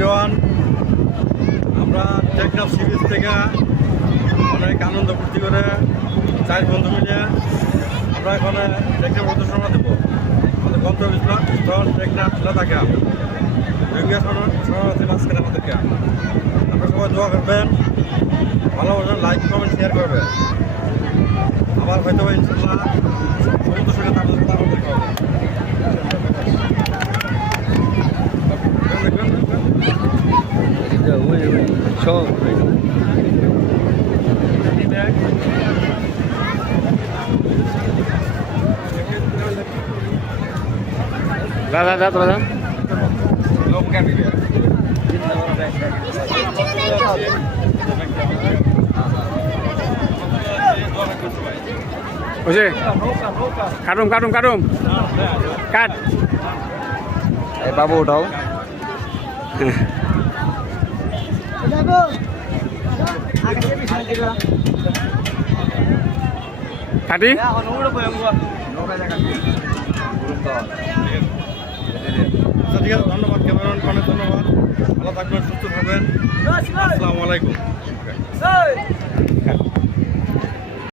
Everyone, আমরা Teknaf sea beach থেকে অনেক আনন্দ ফুর্তি করে 4 বন্ধু মিলে আমরা এখানে টেকনাফ প্রদর্শনা দেবো। আমাদের গন্তব্যস্থল টেকনাফ লাদাখা রোহিঙ্গা শরণার্থী মাঝখানে আমাদেরকে আপনারা সবাই দোয়া করবেন, ভালোবাসেন, লাইক কমেন্ট শেয়ার করবেন। আবার হয়তো ইনশাল্লাহ সমুদ্র সৈকত আপনাদের সাথে আমাদের হবে। দাদা তোরা বুঝে কাটুম কাটুম কাটুম কাট এই বাবু ওঠাও। কাটি ঠিক আছে, ধন্যবাদ ক্যামেরাম্যান, অনেক ধন্যবাদ। ভালো থাকবেন, সুস্থ থাকবেন। আসসালামু আলাইকুম।